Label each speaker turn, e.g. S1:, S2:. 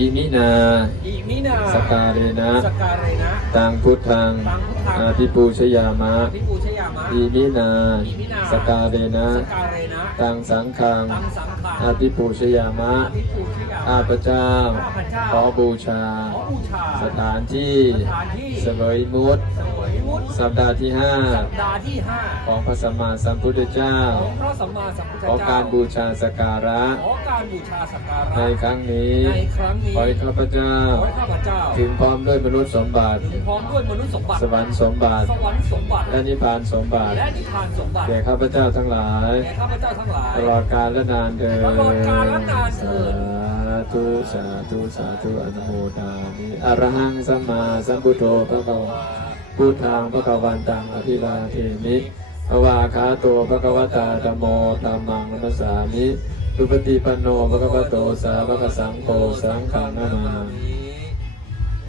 S1: อิมินา
S2: อิมินา
S1: สการเรนะ
S2: สการเรนะ
S1: ตังพุทธัง
S2: ตังพุทธัง
S1: อาภิปูชยามะ
S2: พิปูช ยามะ
S1: อิมินา
S2: อิมินา
S1: สการเรนะ
S2: สการเรนะ
S1: ตังสังฆัง
S2: ตังสังฆา
S1: อาภิปูชยามะ
S2: อาภิปูชยามะ
S1: อาพระเจ้า
S2: ข้าพเจ้า
S1: ขอบูชา
S2: ขอบูชา
S1: สถานที่
S2: สถานที่
S1: เสวยมุต
S2: เสวยวุฒิ
S1: สัปดาห์ที่ห้า
S2: สัปดาห์ที่ห้า
S1: ของพระสัมมาสัมพุทธเจ้า
S2: ของพระสัมมาสัมพุทธ
S1: ขอ
S2: เจ้า
S1: การบูชาสการะ
S2: ขอการบูชาสักการะ
S1: ในครั้งนี้
S2: ในครั้งนี้
S1: ขอให้ข้าพเจ้า
S2: ขอให้ข้าพเจ้า
S1: ถึงพร้อมด้วยมนุษย์สมบัติ
S2: ถึงพร้อมด้วยมนุษย์สมบัติ
S1: สวรรค์สมบัติ
S2: สวรรค์สมบัติ
S1: และนิพพานสมบัติ
S2: และนิพพานสมบัติ
S1: แก่ข้าพเจ้าทั้งหลาย
S2: แก่ข้าพเจ้าทั้งหลาย
S1: ตลอดกาลและนานเถิด
S2: ตลอดกาลและนานเถิด
S1: สาธุสาธุสาธุอนุโมทามิอรหังสัมมาสัมพุทโธพระกวาพุทธังพระกวันตังอภิวาเทมิภวาคาโตพระกวตาธมโมตัมมังนัมสสามิสุปฏิปันโนพระกวโตสาวกสังโฆสังฆนามามิ